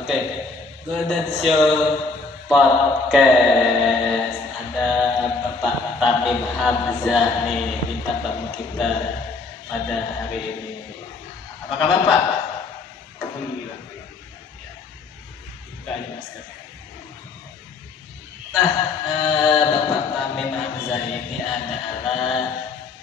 Oke, Golden Show Podcast. Ada Bapak Tamim Hamzah nih bintang tamu kita pada hari ini. Apa kabar Pak? Alhamdulillah. Buka aja masker. Nah, Bapak Tamim Hamzah ini adalah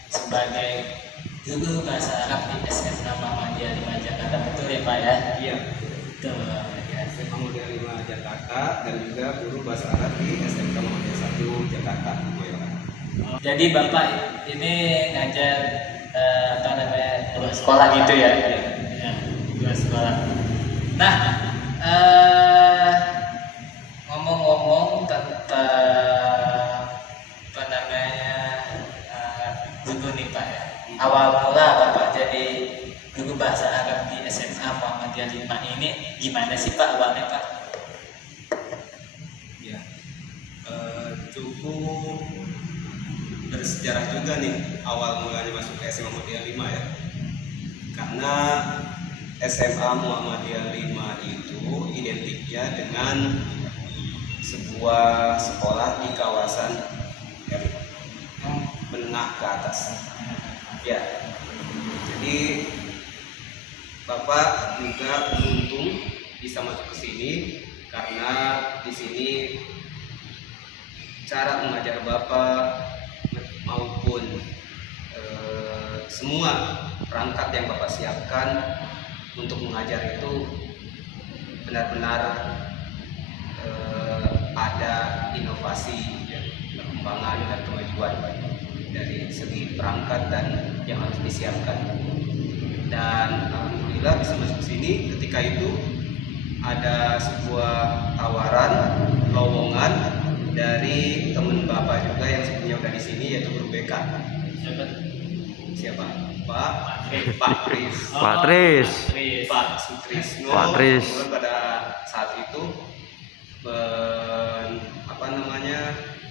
sebagai guru bahasa Arab di SMA Muhammadiyah 5 Jakarta, betul ya Pak ya? Iya, Betul. Ya. SMA Muhammadiyah 5 Jakarta dan juga guru bahasa Arab di SMK Muhammadiyah 1 Jakarta. Jadi Bapak ini ngajar apa namanya dua sekolah gitu ya? Ya, dua sekolah. Nah, ngomong-ngomong tentang apa namanya guru nih Pak ya. Awal mula Bapak jadi guru bahasa Arab di SMA Muhammadiyah 5 ini gimana sih Pak awalnya Pak? Ya, cukup bersejarah juga nih awal mulanya masuk ke SMA Muhammadiyah 5 ya. Karena SMA Muhammadiyah 5 itu identiknya dengan sebuah sekolah di kawasan menengah ke atas. Ya, jadi Bapak juga beruntung bisa masuk ke sini karena di sini cara mengajar Bapak maupun semua perangkat yang Bapak siapkan untuk mengajar itu benar-benar ada inovasi, perkembangan dan kemajuan dari segi perangkat dan yang harus disiapkan. Dan alhamdulillah bisa masuk sini. Ketika itu ada sebuah tawaran lowongan dari teman Bapak juga yang sebelumnya udah di sini, yaitu guru BK. Siapa? Pak Tris. Pak Tris. Pak Sutrisno. Pak Tris. Kemudian pada saat itu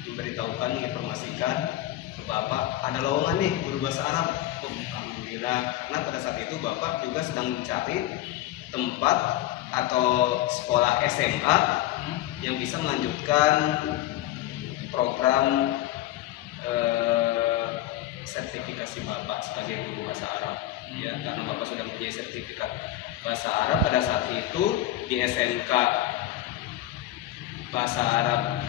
memberitahukan, menginformasikan ke Bapak ada lowongan nih guru bahasa Arab. Alhamdulillah, karena pada saat itu Bapak juga sedang mencari tempat atau sekolah SMA yang bisa melanjutkan program sertifikasi Bapak sebagai guru bahasa Arab. Ya, karena Bapak sudah mempunyai sertifikat bahasa Arab pada saat itu di SMK bahasa Arab,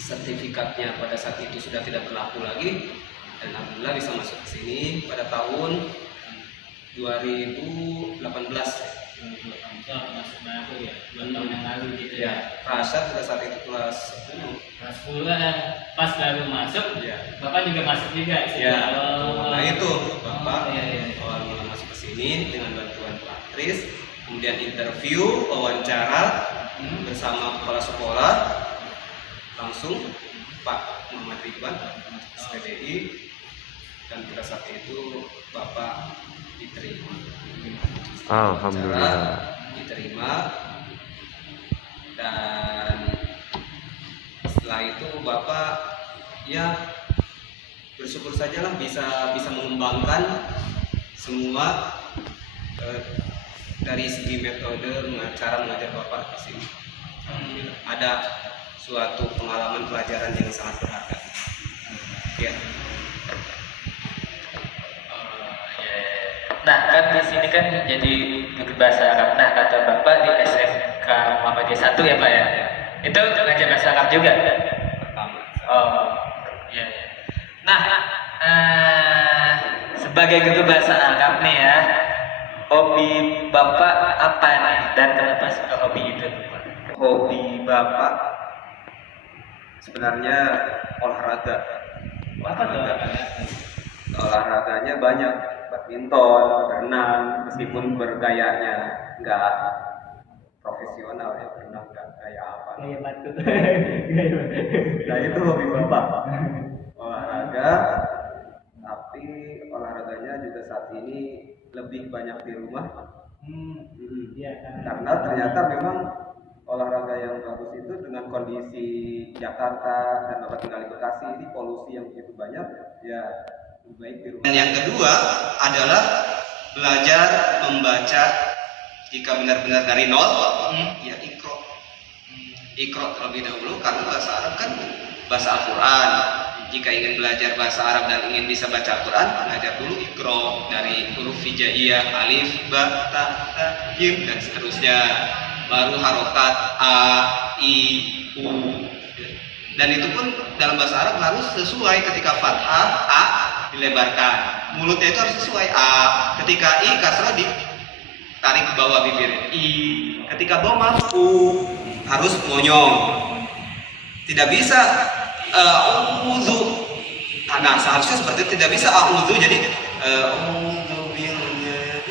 sertifikatnya pada saat itu sudah tidak berlaku lagi, dan alhamdulillah bisa masuk ke sini pada tahun 2018. Masuk baru ya, 2 tahun yang lalu gitu ya. Ya, Rashad pada saat itu kelas 10. Kelas 10 pas baru masuk, Ya. Bapak juga masuk juga sih. Ya. Nah itu Bapak iya. awal mula masuk ke sini dengan bantuan Pak Tris, kemudian interview, wawancara bersama kepala sekolah, langsung Pak Muhammad Ridwan SPDI, dan pada saat itu Bapak diterima. Alhamdulillah. Diterima, dan setelah itu Bapak ya bersyukur sajalah bisa mengembangkan semua dari segi metode cara mengajar Bapak di sini. Ada suatu pengalaman pelajaran yang sangat berharga. Ya. Nah kan di sini kan jadi guru bahasa Arab. Nah kata Bapak di SMK Muhammadiyah 1 ya Pak ya. Itu ngajar bahasa Arab juga. Pertama. Oh iya. Nah sebagai guru bahasa Arab nih ya, hobi Bapak apa nih dan kenapa suka hobi itu? Hobi Bapak sebenarnya olahraga. Apa tuh? Olahraganya banyak, badminton, berenang, meskipun bergayanya nggak profesional ya, berenang nggak kayak apa. Gaya batu. Nah itu hobi Bapak, olahraga, tapi olahraganya juga saat ini lebih banyak di rumah. Iya, Karena ternyata memang olahraga yang bagus itu dengan kondisi Jakarta dan Bapak tinggal di Bekasi ini polusi yang begitu banyak, ya lebih baik di rumah. Dan yang kedua adalah belajar membaca Jika benar-benar dari nol, ya ikro. Ikro terlebih dahulu, karena bahasa Arab kan bahasa Al-Quran. Jika ingin belajar bahasa Arab dan ingin bisa baca Al-Quran, belajar dulu ikro dari huruf hijaiyah, alif, ba, ta, jim, dan seterusnya. Baru harokat a, i, u. Dan itu pun dalam bahasa Arab harus sesuai. Ketika fathah, a dilebarkan. Mulutnya itu harus sesuai. A. Ketika i kasrah ditarik ke bawah bibir. I. Ketika dhamma, u harus monyong. Tidak bisa a'udzu. Nah, seharusnya seperti itu, tidak bisa a'udzu jadi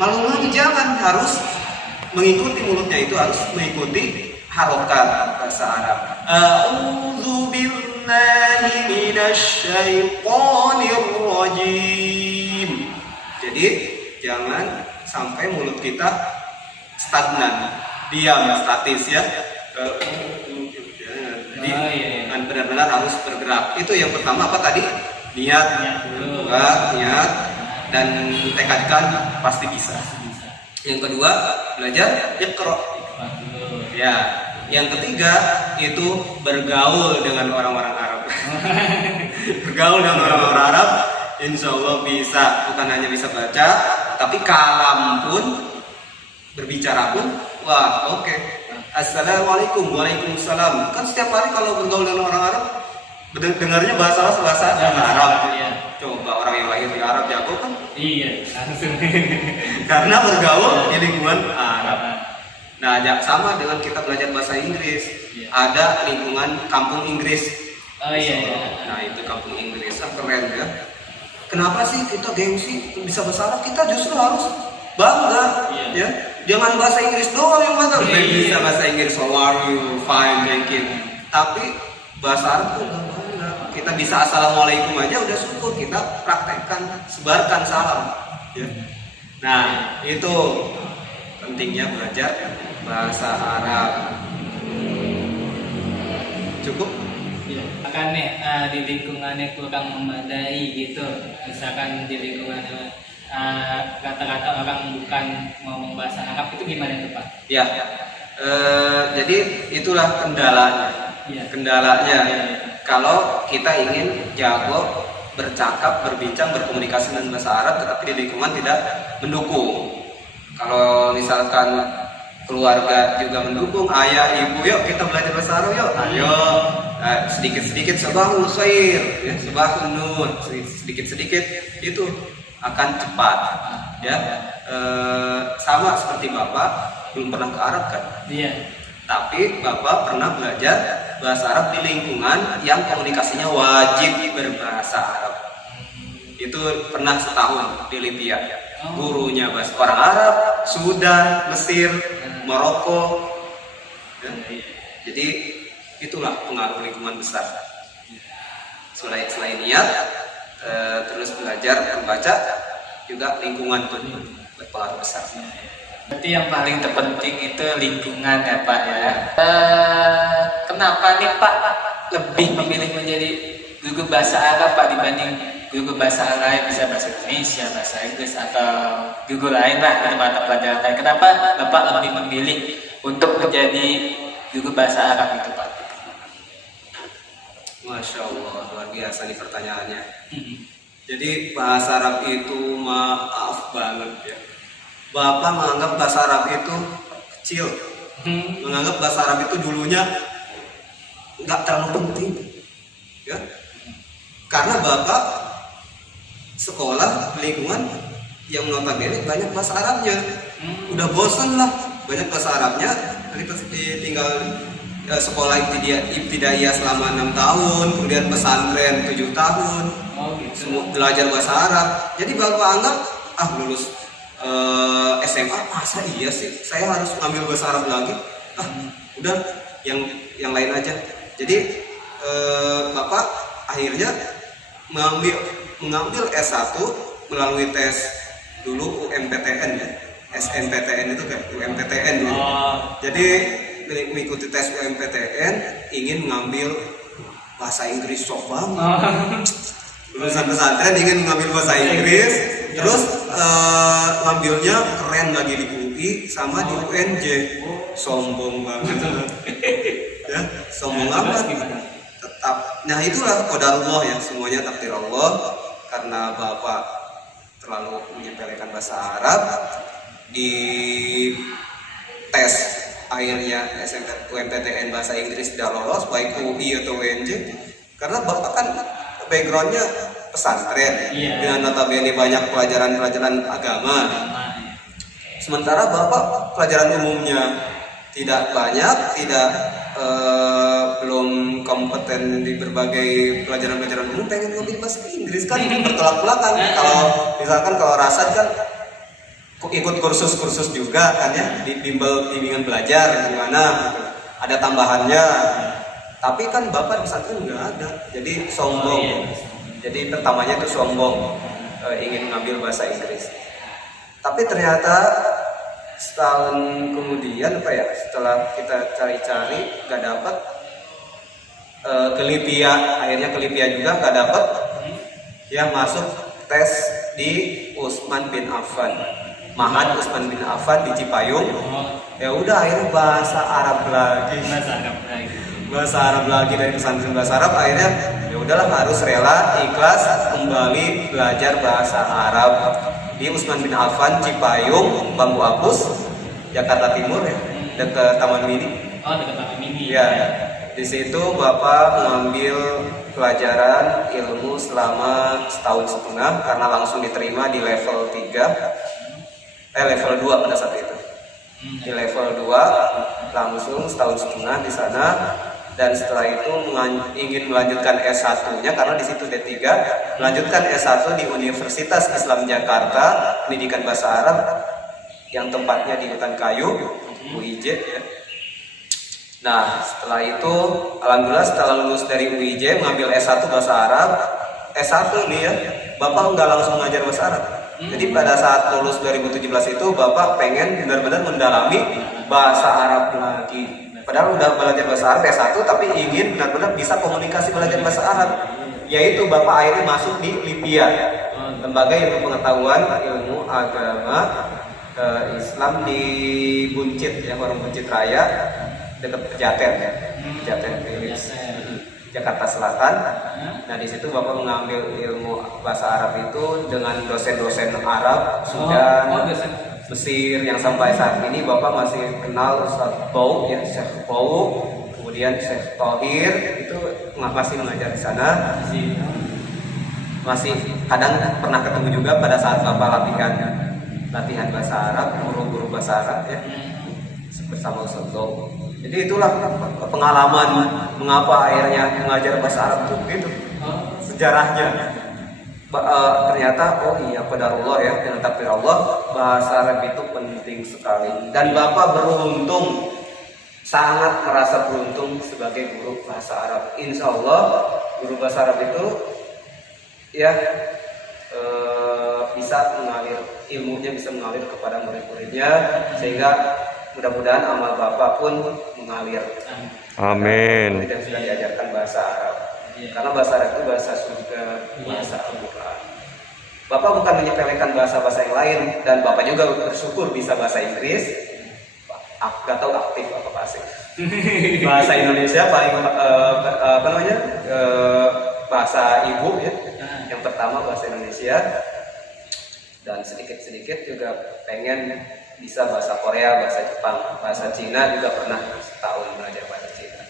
malu-malu, jangan, harus mengikuti mulutnya, itu harus mengikuti harokat bahasa Arab. A'udzu billahi minasyaitonir rajim. Jadi jangan sampai mulut kita stagnan, diam, statis ya. Jadi benar-benar harus bergerak. Itu yang pertama apa tadi? Niat dulu. Niat dan tekadkan pasti bisa. Yang kedua belajar iqra. Ya. Yang ketiga itu bergaul dengan orang-orang Arab. Bergaul dengan orang-orang Arab, insya Allah bisa. Bukan hanya bisa baca, tapi kalam pun, berbicara pun, wah oke. Assalamualaikum, waalaikumsalam. Kan setiap hari kalau bergaul dengan orang Arab, dengarnya bahasa Arab. Iya. Coba orang yang lahir di Arab jago kan? Iya, langsung. Karena bergaul di lingkungan Arab. Nah, sama dengan kita belajar bahasa Inggris. Iya. Ada lingkungan kampung Inggris. Oh iya. Nah, itu kampung Inggris, keren ya. Kenapa sih kita gengsi bisa bahasa Arab? Kita justru harus bangga, ya. Jangan bahasa Inggris doang yang bangga. Bisa bahasa Inggris, how are you, fine, thank you. Tapi bahasa Arab tuh nggak bangga. Kita bisa assalamualaikum aja udah syukur. Kita praktekkan, sebarkan salam. Ya. Nah, itu pentingnya belajar bahasa Arab. Cukup? Ya. Kan nih di lingkungannya kurang memadai gitu. Misalkan di lingkungannya kata-kata orang bukan ngomong bahasa Arab, itu gimana tuh Pak? Ya, jadi itulah kendalanya. Ya. Kendalanya kalau kita ingin jago bercakap, berbincang, berkomunikasi dengan bahasa Arab, tetapi di lingkungan tidak mendukung. Kalau misalkan keluarga juga mendukung, ayah, ibu, yuk kita belajar bahasa Arab yuk, ayo. Sedikit-sedikit sabahul khair, ya, sabahul nur, sedikit-sedikit itu akan cepat, ya. Sama seperti Bapak belum pernah ke Arab kan? Iya. Tapi Bapak pernah belajar bahasa Arab di lingkungan yang komunikasinya wajib berbahasa Arab. Itu pernah setahun di Libya. Gurunya bahasa orang Arab, Sudan, Mesir, Maroko. Ya. Jadi itulah pengaruh lingkungan besar. Selain niat, terus belajar membaca, juga lingkungan pun berpengaruh besar. Berarti yang paling terpenting itu lingkungan ya Pak ya. Kenapa nih Pak lebih memilih menjadi guru bahasa Arab Pak dibanding guru bahasa lain, bisa bahasa Indonesia, bahasa Inggris atau guru lain lah di mata pelajaran lain? Kenapa Bapak lebih memilih untuk menjadi guru bahasa Arab itu Pak? Masya Allah, luar biasa nih pertanyaannya. Jadi bahasa Arab itu maaf banget ya. Bapak menganggap bahasa Arab itu kecil, menganggap bahasa Arab itu dulunya nggak terlalu penting, ya. Karena Bapak sekolah lingkungan yang notabene banyak bahasa Arabnya, udah bosan lah banyak bahasa Arabnya. Tinggal sekolah ibtidaiyah selama 6 tahun, kemudian pesantren 7 tahun, semua belajar bahasa Arab. Jadi Bapak anggap lulus SMA masa iya sih saya harus ngambil bahasa Arab lagi, udah yang lain aja. Jadi Bapak akhirnya mengambil S1 melalui tes dulu UMPTN ya, SNPTN itu kan UMPTN dulu. Jadi mengikuti tes UMPTN, ingin mengambil bahasa Inggris, sok banget. Lulusan pesantren ingin mengambil bahasa Inggris, terus ngambilnya keren lagi di UI, UI sama di UNJ. Sombong banget. Ya, sombong amat. Tetap. Nah, itulah qadarullah ya, semuanya takdir Allah. Karena Bapak terlalu menyepelekan bahasa Arab, di tes akhirnya SNMPTN bahasa Inggris tidak lolos, baik UI atau UNJ, karena Bapak kan backgroundnya pesantren, dengan notabene banyak pelajaran-pelajaran agama. Sementara Bapak pelajaran umumnya tidak banyak, belum kompeten di berbagai pelajaran-pelajaran umum, pengen ngambil bahasa Inggris kan bertolak belakang. Kalau Rasad kan ikut kursus-kursus juga kan ya, di bimbingan belajar gimana gitu. Ada tambahannya. Tapi kan Bapak di pesantren nggak ada. Jadi sombong. Jadi pertamanya itu sombong, ingin ngambil bahasa Inggris. Tapi ternyata setahun kemudian setelah kita cari-cari nggak dapat, ke Libya, akhirnya ke Libya juga nggak dapat, yang masuk tes di Utsman bin Affan, Mahad Utsman bin Affan di Cipayung. Ya udah, akhirnya bahasa Arab lagi dari pesantren bahasa Arab. Akhirnya ya udahlah, harus rela ikhlas kembali belajar bahasa Arab di Utsman bin Affan Cipayung, Bambu Apus, Jakarta Timur ya, dekat Taman Mini. Dekat Taman Mini. Ya. Di situ Bapak mengambil pelajaran ilmu selama setahun setengah, karena langsung diterima di level 3, level 2 pada saat itu. Di level 2 langsung setahun setengah di sana, dan setelah itu ingin melanjutkan S1-nya karena di situ D3, melanjutkan S1 di Universitas Islam Jakarta, pendidikan bahasa Arab yang tempatnya di Hutan Kayu, UIJ ya. Nah, setelah itu alhamdulillah setelah lulus dari UIJ mengambil S1 bahasa Arab, S1 nih ya, Bapak nggak langsung ngajar bahasa Arab. Jadi pada saat lulus 2017 itu Bapak pengen benar-benar mendalami bahasa Arab lagi. Padahal udah belajar bahasa Arab S1, tapi ingin benar-benar bisa komunikasi belajar bahasa Arab. Yaitu Bapak akhirnya masuk di Libya, lembaga ilmu pengetahuan ilmu agama Islam di Buncit ya, Warung Buncit Raya, dekat Pejaten ya, Pejaten Philips, Jakarta Selatan. Nah, di situ Bapak mengambil ilmu bahasa Arab itu dengan dosen-dosen Arab, Sudan, Mesir, yang sampai saat ini Bapak masih kenal Ustaz Bau ya, Syekh Bau, kemudian Syekh Thohir, itu masih mengajar di sana. Masih kadang pernah ketemu juga pada saat Bapak latihan bahasa Arab, guru-guru bahasa Arab ya, bersama Ustaz Bau. Jadi itulah pengalaman mengapa akhirnya mengajar bahasa Arab itu gitu. Sejarahnya ternyata qadarullah ya, dengan takdir Allah, bahasa Arab itu penting sekali. Dan Bapak beruntung, sangat merasa beruntung sebagai guru bahasa Arab. Insya Allah guru bahasa Arab itu ya bisa mengalir, ilmunya bisa mengalir kepada murid-muridnya, sehingga mudah-mudahan amal Bapak pun mengalir. Amin. Tidak sudah diajarkan bahasa Arab. Karena bahasa Arab itu bahasa surga, bahasa Al-Quran. Bapak bukan menyepelekan bahasa-bahasa yang lain, dan Bapak juga bersyukur bisa bahasa Inggris. Gak tahu aktif apa pasif. Bahasa Indonesia paling bahasa ibu ya. Yang pertama bahasa Indonesia, dan sedikit-sedikit juga pengen bisa bahasa Korea, bahasa Jepang, bahasa Cina juga pernah setahun belajar bahasa Cina.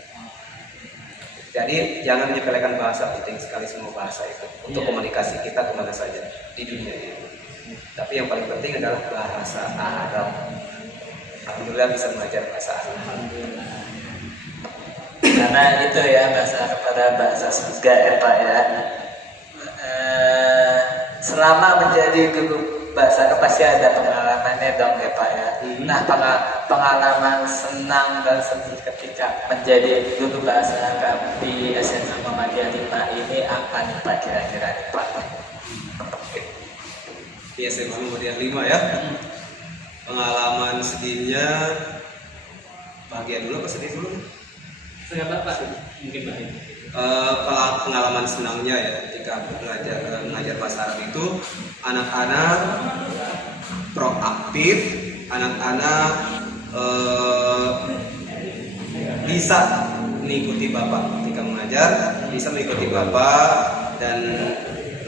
Jadi jangan menyepelekan bahasa, penting sekali semua bahasa itu untuk komunikasi kita kemana saja di dunia ini. Tapi yang paling penting adalah bahasa Arab. Alhamdulillah bisa belajar bahasa Arab. Karena itu ya, bahasa Arab adalah bahasa surga ya Pak ya. Selama menjadi guru bahasa Arab pasti ada pengalamannya dong ya Pak ya. Nah, pengalaman senang dan sedih ketika menjadi guru bahasa Arab di SMA Muhammadiyah 5 ini apa nih Pak kira-kira nih Pak? Di SMA Muhammadiyah 5 ya. Pengalaman sedihnya, bahagia dulu apa sedih dulu? Enggak Bapak, mungkin bahagia. Pengalaman senangnya ya, ketika aku mengajar bahasa Arab itu, anak-anak proaktif, anak-anak bisa mengikuti Bapak ketika mengajar, bisa mengikuti Bapak dan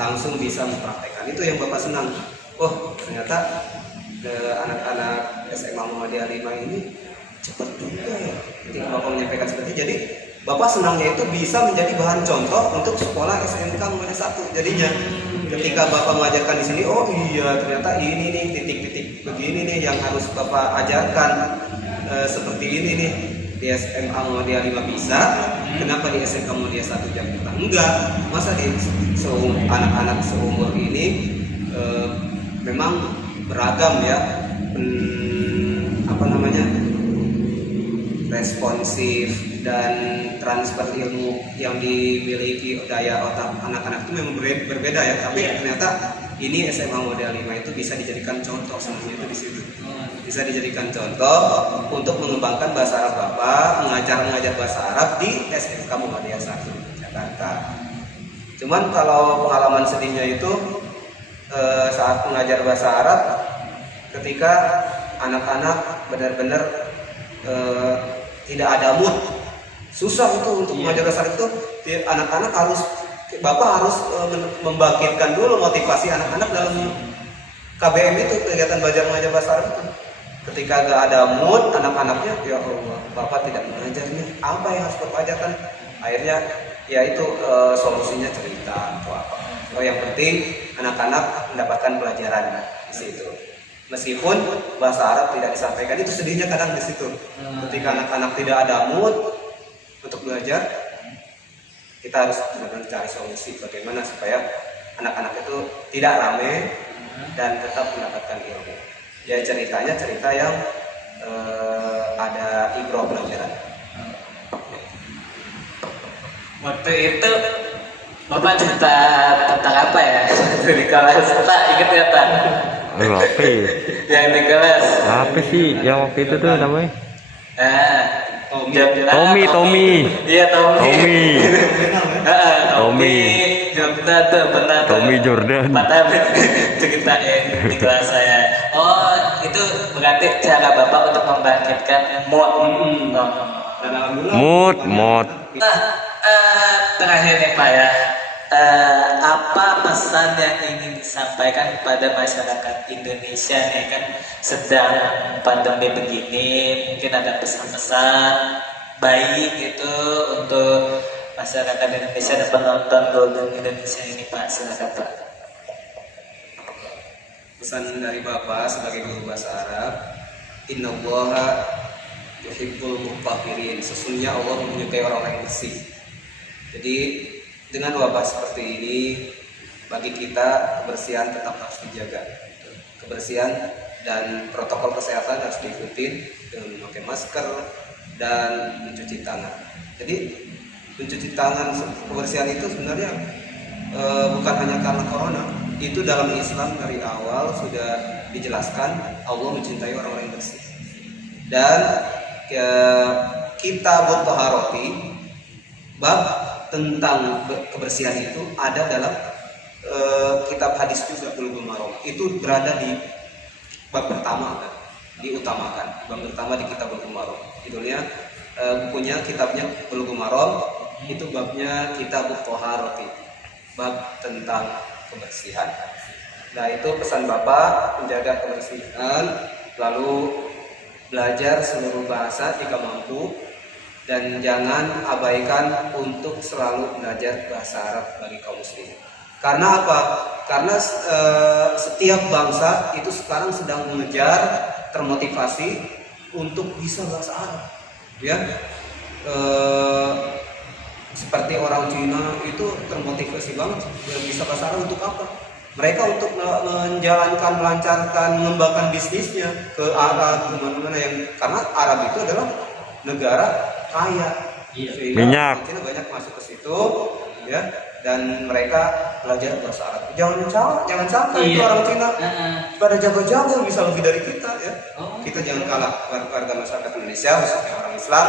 langsung bisa mempraktekkan. Itu yang Bapak senang. Oh, ternyata anak-anak SMA Muhammadiyah 5 ini cepat juga ya ketika Bapak menyampaikan seperti itu. Jadi Bapak senangnya itu bisa menjadi bahan contoh untuk sekolah SMK Muhammadiyah 1. Jadinya ketika Bapak mengajarkan di sini, oh iya ternyata ini nih titik-titik begini nih yang harus Bapak ajarkan, seperti ini nih di SMA Muhammadiyah 5 bisa, kenapa di SMK Muhammadiyah 1 Jakarta enggak? Masa di anak-anak seumur ini memang beragam ya, responsif dan transfer ilmu yang dimiliki daya otak anak-anak itu memang berbeda ya, tapi ternyata ini SMA Model 5 itu bisa dijadikan contoh, sebenarnya itu di situ. Bisa dijadikan contoh untuk mengembangkan bahasa Arab Bapak, mengajar bahasa Arab di SMK Muhammadiyah 1 Jakarta. Cuman kalau pengalaman sedihnya itu saat mengajar bahasa Arab, ketika anak-anak benar-benar tidak ada mood, susah itu untuk mengajar bahasa Arab itu. Anak-anak Bapak harus membangkitkan dulu motivasi anak-anak dalam KBM itu, kegiatan belajar mengajar bahasa Arab itu. Ketika gak ada mood anak-anaknya, ya Allah, Bapak tidak mengajarnya, apa yang harus Bapak ajarkan? Akhirnya ya itu solusinya cerita atau apa. Yang penting anak-anak mendapatkan pelajaran di situ. Meskipun bahasa Arab tidak disampaikan, itu sedihnya kadang di situ. Ketika anak-anak tidak ada mood untuk belajar, kita harus benar-benar cari solusi bagaimana supaya anak-anak itu tidak rame dan tetap mendapatkan ilmu. Ya ceritanya cerita yang ada ibroh pelajaran. Waktu itu Bapak cerita tentang apa ya? Di kelas, tak inget ya tak? Apa? Yang di kelas. Apa sih yang waktu itu tuh namanya? Tommy. Iya Tommy. Tommy. Jordan tuh benar. Tommy Jordan. Patah ceritain di kelas saya. Oh itu berarti cara Bapak untuk membangkitkan mood. Mood. Nah, terakhir nih Pak ya. Apa pesan yang ingin disampaikan kepada masyarakat Indonesia nih, kan sedang pandemi begini, mungkin ada pesan-pesan baik itu untuk masyarakat Indonesia dan penonton Golden Indonesia ini Pak, silakan Pak. Pesan dari Bapak sebagai guru bahasa Arab, innallaha yuhibbul mutahhirin, sesungguhnya Allah menyukai orang-orang yang bersih. Jadi dengan wabah seperti ini, bagi kita kebersihan tetap harus dijaga. Kebersihan dan protokol kesehatan harus diikuti dengan memakai masker dan mencuci tangan. Jadi mencuci tangan, kebersihan itu sebenarnya bukan hanya karena corona. Itu dalam Islam dari awal sudah dijelaskan Allah mencintai orang-orang yang bersih. Dan Kitabut Thaharati, bab tentang kebersihan itu ada dalam kitab hadis juga, Bulughul Maram. Itu berada di bab pertama, diutamakan. Bab pertama di kitab Bulughul Maram. Judulnya bukunya, kitabnya Bulughul Maram, itu babnya Kitabut Thaharati, bab tentang kebersihan. Nah itu pesan Bapak, menjaga kebersihan, lalu belajar seluruh bahasa jika mampu, dan jangan abaikan untuk selalu belajar bahasa Arab bagi kaum muslimin. Karena apa? Karena setiap bangsa itu sekarang sedang mengejar, termotivasi untuk bisa bahasa Arab. Ya, seperti orang Cina itu termotivasi banget bisa bahasa Arab untuk apa? Mereka untuk menjalankan, melancarkan, mengembangkan bisnisnya ke Arab, kemana-mana yang, karena Arab itu adalah negara kaya, sehingga minyak banyak masuk ke situ, ya, dan mereka belajar bahasa Arab. Jangan sampai itu orang Cina pada jago-jago bisa lebih dari kita, ya. Kita jangan kalah, warga masyarakat Indonesia, khususnya orang Islam.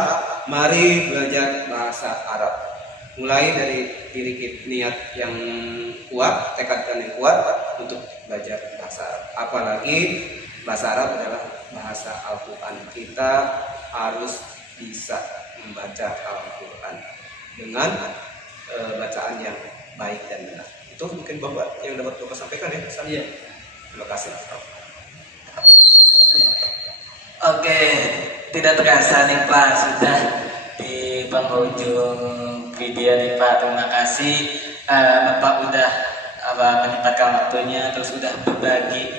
Mari belajar bahasa Arab. Mulai dari diri kita, niat yang kuat, tekadkan yang kuat untuk belajar bahasa Arab. Apalagi bahasa Arab adalah bahasa Al-Quran. Kita harus bisa membaca Al-Quran dengan bacaan yang baik dan benar. Itu mungkin Bapak yang dapat Bapak sampaikan ya. Iya. Terima kasih. Oke, tidak terasa nih Pak, sudah di penghujung video nih Pak. Terima kasih Bapak udah menyempatkan waktunya, terus udah berbagi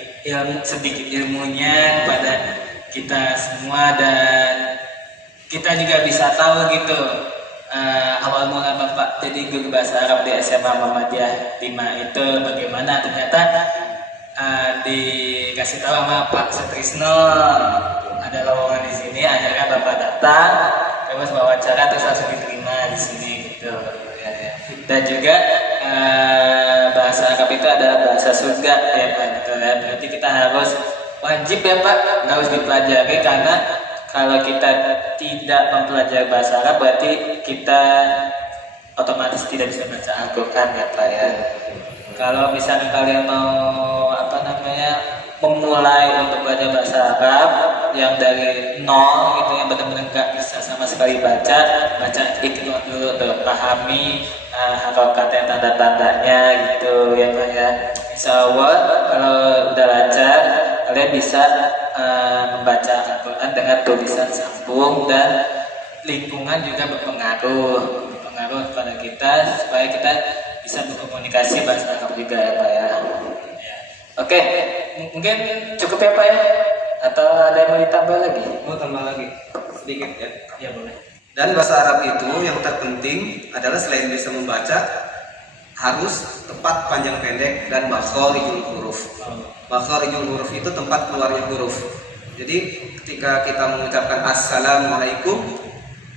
sedikit ilmunya kepada kita semua, dan kita juga bisa tahu gitu awal mula Bapak jadi guru bahasa Arab di SMA Muhammadiyah 5 itu bagaimana. Ternyata dikasih tahu sama Pak Sutrisno ada lowongan di sini, akhirnya Bapak datang terus wawancara terus langsung diterima di sini gitu ya. Dan juga bahasa Arab itu adalah bahasa surga ya Pak, gitu ya. Berarti kita harus wajib ya Pak, harus dipelajari, karena kalau kita tidak mempelajari bahasa Arab berarti kita otomatis tidak bisa baca Al-Quran ya Pak ya. Kalau misalnya kalian mau memulai untuk belajar bahasa Arab yang dari nol gitu, yang benar-benar nggak bisa sama sekali baca ikut dulu tuh, pahami harokat yang tanda-tandanya gitu ya Pak ya. Insya Allah kalau udah lancar kalian bisa membaca Al-Quran dengan tulisan sambung, dan lingkungan juga berpengaruh kepada kita supaya kita bisa berkomunikasi bahasa Arab juga ya Pak ya. Oke, mungkin cukup ya Pak ya? Atau ada yang mau ditambah lagi? Mau tambah lagi sedikit ya? Ya boleh. Dan bahasa Arab itu yang terpenting adalah selain bisa membaca, harus tepat panjang pendek dan makharijul huruf. Makharijul huruf itu tempat keluarnya huruf. Jadi ketika kita mengucapkan assalamualaikum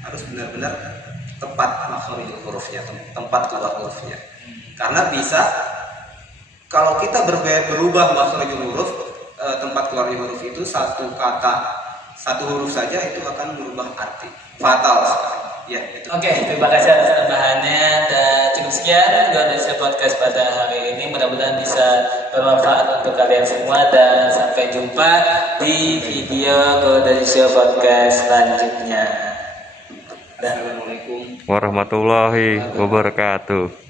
harus benar-benar tepat makharijul hurufnya, tempat keluar hurufnya. Karena bisa kalau kita berubah makharijul huruf, tempat keluarnya huruf itu satu kata, satu huruf saja itu akan merubah arti. Fatal sekali. Ya, itu. Oke, terima kasih atas tambahannya, dan cukup sekian Indonesia Podcast pada hari ini. Mudah-mudahan bisa bermanfaat untuk kalian semua, dan sampai jumpa di video Indonesia Podcast selanjutnya. Assalamualaikum Warahmatullahi wabarakatuh.